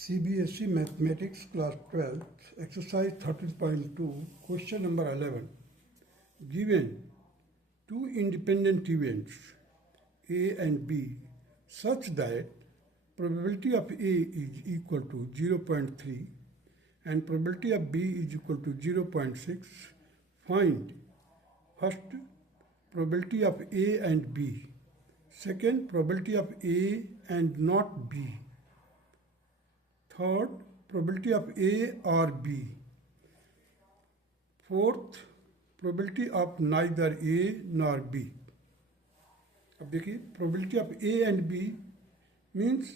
CBSE Mathematics Class 12, Exercise 13.2, Question number 11. Given two independent events, A and B, such that probability of A is equal to 0.3 and probability of B is equal to 0.6, find first probability of A and B, second probability of A and not B, third probability of A or B, fourth probability of neither A nor B. अब देखिए probability of A and B means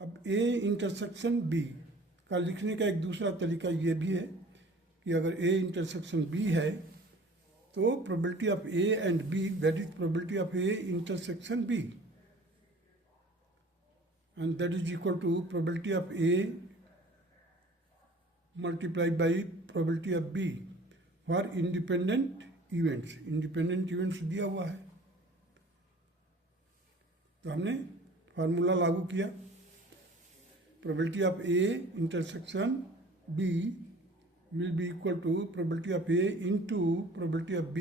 अब A intersection B का लिखने का एक दूसरा तरीका ये भी है कि अगर A इंटरसेक्शन B है तो probability of A and B, that is probability of A intersection B, and that is equal to probability of A multiplied by probability of B for independent events. Independent events दिया हुआ है तो हमने formula लागू किया. Probability of A intersection B will be equal to probability of A into probability of B,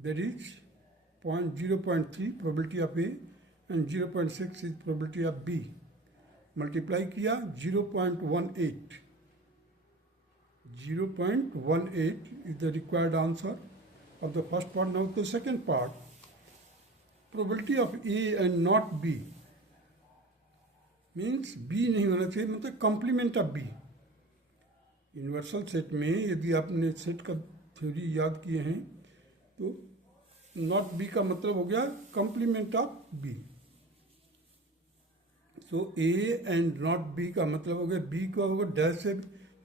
that is 0.3 probability of A and 0.6 is probability of B. Multiply किया 0.18. 0.18 is the required answer of the first part. Now the second part, probability of A and not B means B नहीं होना चाहिए, मतलब complement of B. Universal set में यदि आपने set का theory याद किए हैं तो नॉट बी का मतलब हो गया complement of B. So A and not B का मतलब हो गया बी का होगा डैश से,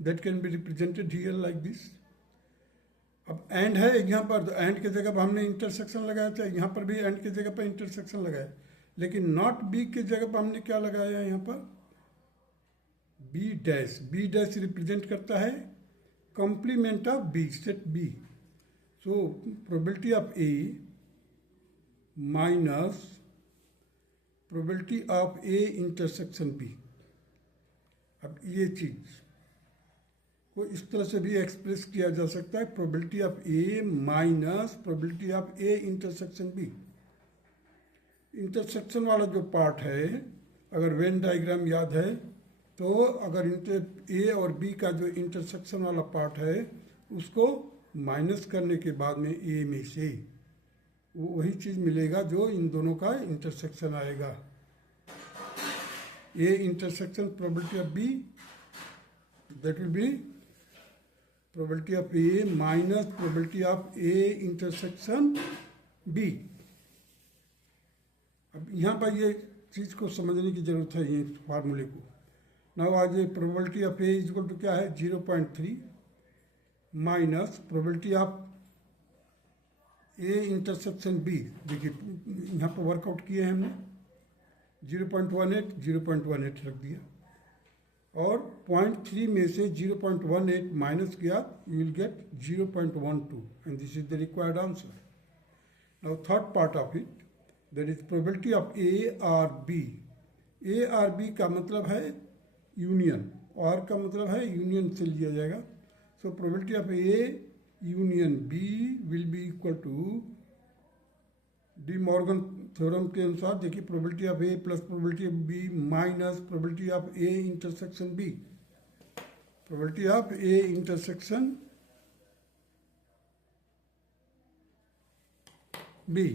that can be represented here like this. अब एंड है यहाँ पर, तो एंड की जगह पर हमने इंटरसेक्शन लगाया था, यहाँ पर भी एंड की जगह पर इंटरसेक्शन लगाया, लेकिन नॉट बी की जगह पर हमने क्या लगाया यहाँ पर B dash. B dash represent करता है complement of B, set B. So probability of A minus probability of A intersection B. अब ये चीज को इस तरह से भी एक्सप्रेस किया जा सकता है, probability of A minus probability of A intersection B. Intersection वाला जो पार्ट है, अगर वेन डायग्राम याद है तो अगर ए और बी का जो इंटरसेक्शन वाला पार्ट है उसको माइनस करने के बाद में ए में से वही चीज़ मिलेगा जो इन दोनों का इंटरसेक्शन आएगा. A intersection probability of B, that will be probability of A minus probability of A intersection B. अब यहाँ पर ये चीज़ को समझने की जरूरत है, ये फार्मूले को. नाउ आज probability of A is equal to क्या है 0.3 minus probability of A intersection B. देखिए यहाँ पर वर्कआउट किए हैं हमने 0.18 रख दिया और 0.3 में से 0.18 माइनस किया, you will get 0.12 and this is the required answer. Now third part of it, that is probability of A or B. A or B का मतलब है यूनियन, और का मतलब है यूनियन से लिया जाएगा. So probability of A union B will be equal to De Morgan theorem के अनुसार. देखिए probability of A plus probability of B minus probability of A intersection B. Probability of A intersection B.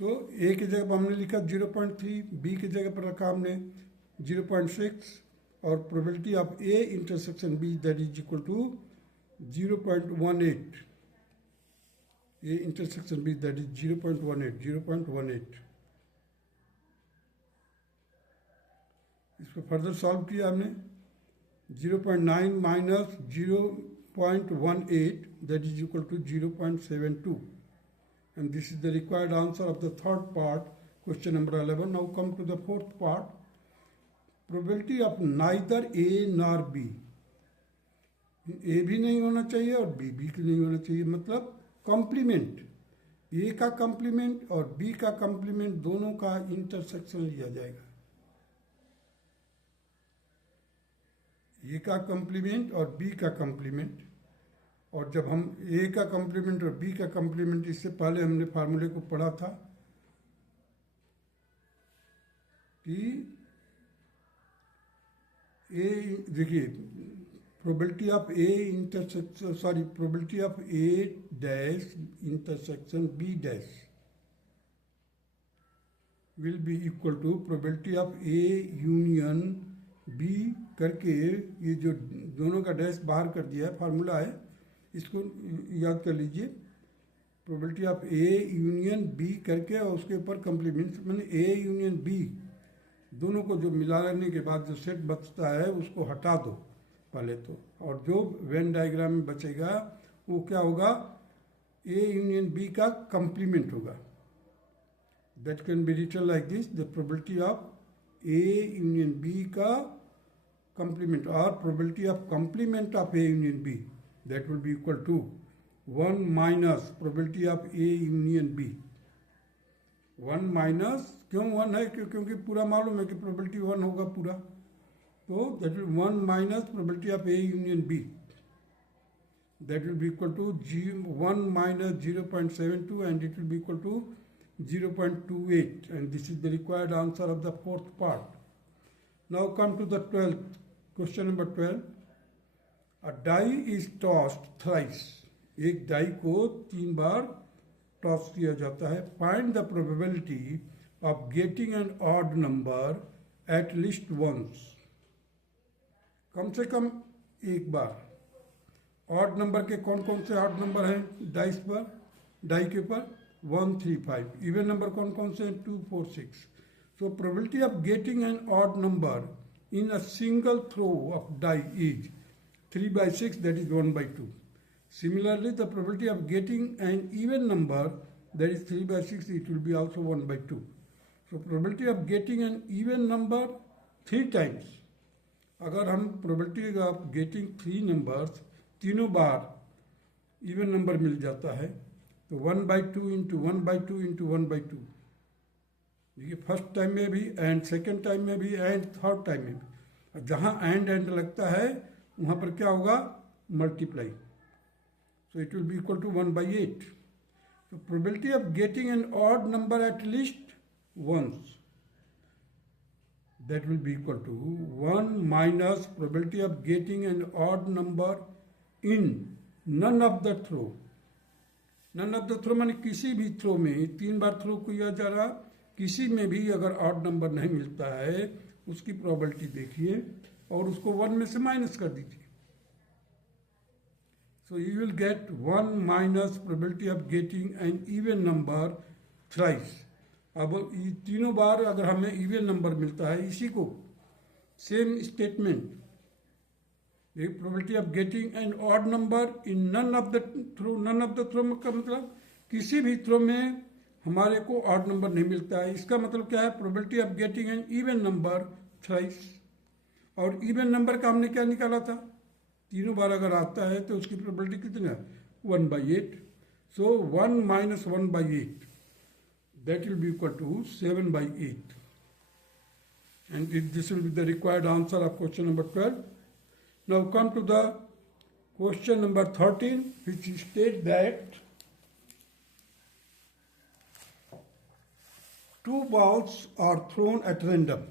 So A की जगह पर हमने लिखा 0.3, B की जगह पर रखा हमने 0.6 और probability of A intersection B that is equal to 0.18. A intersection B that is 0.18. इसको फर्दर सॉल्व किया हमने 0.9 minus 0.18 that is equal to 0.72. And this is the required answer of the third part, question number 11. Now come to the fourth part. Probability of neither A nor B. A भी नहीं होना चाहिए और B भी नहीं होना चाहिए, मतलब कॉम्प्लीमेंट. ए का कॉम्प्लीमेंट और बी का कॉम्प्लीमेंट दोनों का इंटरसेक्शन लिया जाएगा. ए का कम्प्लीमेंट और बी का कम्प्लीमेंट। और जब हम ए का कम्प्लीमेंट और बी का कम्प्लीमेंट, इससे पहले हमने फार्मूले को पढ़ा था कि ए, देखिए, probability of A intersection, sorry, probability of A dash intersection B dash will be equal to probability of A union B करके, ये जो दोनों का डैश बाहर कर दिया है, फार्मूला है, इसको याद कर लीजिए। Probability of A union B करके और उसके ऊपर कम्प्लीमेंट, मैंने ए यूनियन बी दोनों को जो मिलाने के बाद जो सेट बचता है उसको हटा दो पहले तो, और जो वेन डायग्राम में बचेगा वो क्या होगा, ए यूनियन बी का कम्प्लीमेंट होगा। That can be written like this, the probability of A union B का complement or probability of complement of A union B, that will be equal to 1 minus probability of A union B। 1 minus, क्यों 1 है, क्योंकि पूरा मालूम है कि probability 1 होगा पूरा, तो that will 1 minus probability of A union B, that will be equal to 1 minus 0.72 and it will be equal to 0.28, and this is the required answer of the fourth part. Now come to the 12th, question number 12. A die is tossed thrice. एक die को 3 बार toss किया जाता है। Find the probability of getting an odd number at least once. कम से कम एक बार। Odd number के कौन कौन से ऑड नंबर हैं डाइस पर, डाई के ऊपर? 1, 3, 5। इवन नंबर कौन कौन से हैं? 2, 4, 6। So probability of getting an odd number in a single throw of die is 3 by 6, that is 1 by 2. Similarly, the probability of getting an even number, that is 3 by 6, it will be also 1 by 2. So probability of getting an even number 3 times. अगर हम probability of getting 3 numbers, तीनों बार even number मिल जाता है, तो 1 by 2 into 1 by 2 into 1 by 2, देखिए first time में भी and second time में भी एंड थर्ड टाइम में भी, जहाँ एंड लगता है वहाँ पर क्या होगा? Multiply. So it will be equal to 1 by 8। तो probability of getting an odd number at least once, that will be equal to 1 minus probability of getting an odd number in none of the throw. None of the throw माने किसी भी throw में, 3 बार throw किया जा रहा, किसी में भी अगर ऑड नंबर नहीं मिलता है उसकी प्रोबेबिलिटी देखिए और उसको 1 में से माइनस कर दीजिए। So you will gate 1 minus probability of getting N even number thrice. अब तीनों बार अगर हमें इवन नंबर मिलता है, इसी को same statement, probability of getting an odd number in none of the throw. None of the throw का मतलब किसी भी थ्रो में हमारे को ऑड नंबर नहीं मिलता है। इसका मतलब क्या है? Probability of getting N even number thrice. और इवन नंबर का हमने क्या निकाला था? तीनों बार अगर आता है तो उसकी प्रोबेबिलिटी कितनी है? 1 by 8। So 1 minus 1 by 8, that will be equal to 7 by 8, and this will be the required answer of question number 12. Now come to the question number 13, which states that 2 balls are thrown at random.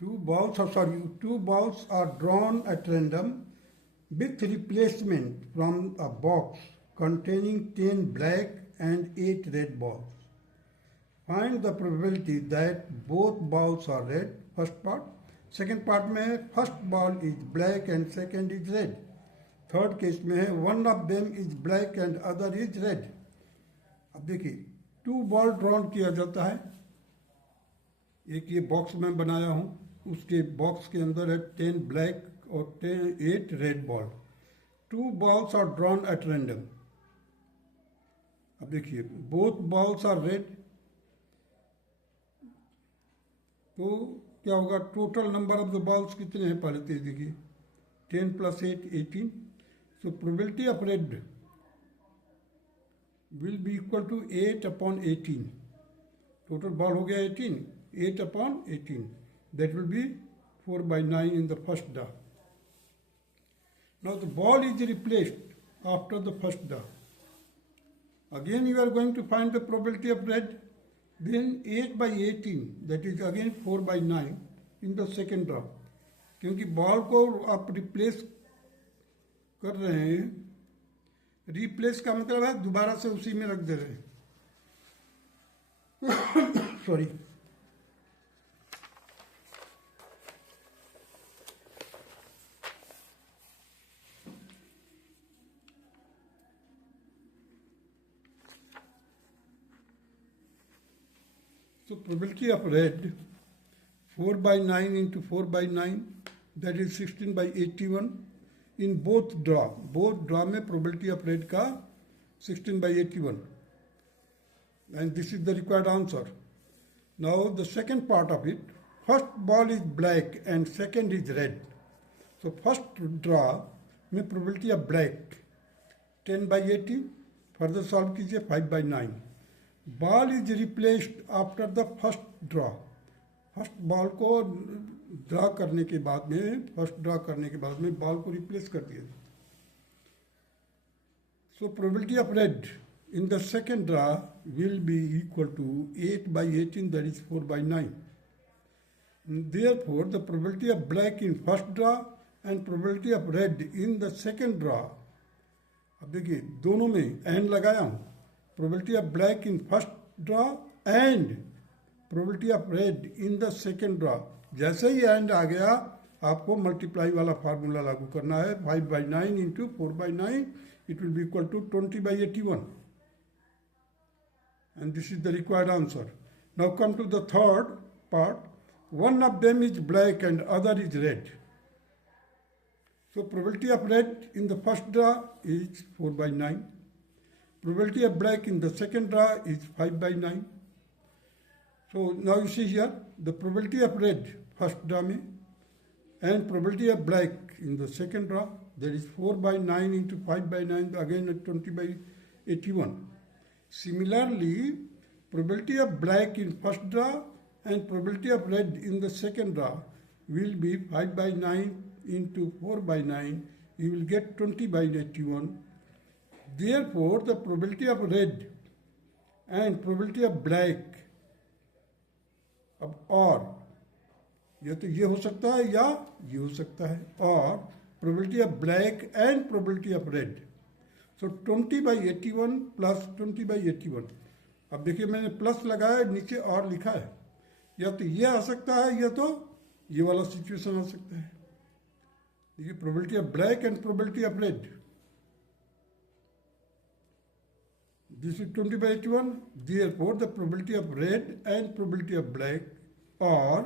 2 balls are drawn at random with replacement from a box containing 10 black and 8 red balls. Find the probability that both balls are red. First part. Second part में है first ball is black and second is red. Third case में है one of them is black and other is red. अब देखिए 2 ball drawn किया जाता है। एक ये बॉक्स मैं बनाया हूँ, उसके बॉक्स के अंदर है 10 ब्लैक और 8 red ball. 2 balls are drawn at random। अब देखिए both balls are red, तो क्या होगा? Total number of the balls कितने हैं पहले तो देखिए, 10 + 8 18। सो probability of red will be equal to 8 upon 18। Total ball हो गया 18, 8 upon 18, that will be 4 by 9 in the first draw. Now the ball is replaced after the first draw. Again you are going to find the probability of red. Then 8 by 18, that is again 4 by 9 in the second draw. क्योंकि ball को आप replace कर रहे हैं, replace का मतलब है दोबारा से उसी में रख दे रहे हैं. Sorry. So probability of red 4 by 9 into 4 by 9, that is 16 by 81 in both draw. Both draw में probability of red का 16 by 81. And this is the required answer. Now the second part of it, first ball is black and second is red. So first draw में probability of black 10 by 80, further solve कीजिए 5 by 9. Ball is replaced after the first draw. First ball को draw करने के बाद में, first draw करने के बाद में बॉल को रिप्लेस कर दिया. So probability of red in the second draw will be equal to 8 by 18, that is 4 by 9. Therefore, the probability of black in first draw and probability of red in the second draw. अब देखिए दोनों में and लगाया हूँ. Probability of black in first draw and probability of red in the second draw. जैसे ही and आ गया आपको multiply वाला फार्मूला लागू करना है. 5 by 9 into 4 by 9, it will be equal to 20 by 81. And this is the required answer. Now come to the third part. One of them is black and other is red. So probability of red in the first draw is 4 by 9. Probability of black in the second draw is 5 by 9. So now you see here the probability of red first draw में and probability of black in the second draw, that is 4 by 9 into 5 by 9, again at 20 by 81. Similarly, probability of black in first draw and probability of red in the second draw will be 5 by 9 into 4 by 9. You will get 20 by 81. Therefore, the probability of red and probability of black, अब और या तो ये हो सकता है या ये हो सकता है, और probability of black and probability of red. So 20 by 81 plus 20 by 81. अब देखिए मैंने प्लस लगाया, नीचे और लिखा है. या तो ये आ सकता है या तो ये वाला सिचुएशन आ सकता है. देखिए probability of black and probability of red. This is 20 by 81. Therefore, the probability of red and probability of black, or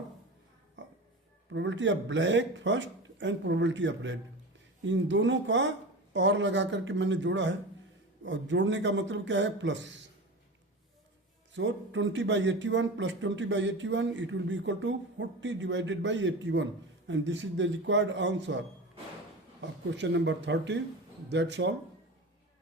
probability of black first and probability of red, इन दोनों का और लगा करके मैंने जोड़ा है. और जोड़ने का मतलब क्या है? Plus. So 20 by 81 plus 20 by 81, it will be equal to 40 divided by 81. And this is the required answer of question number 30. That's all.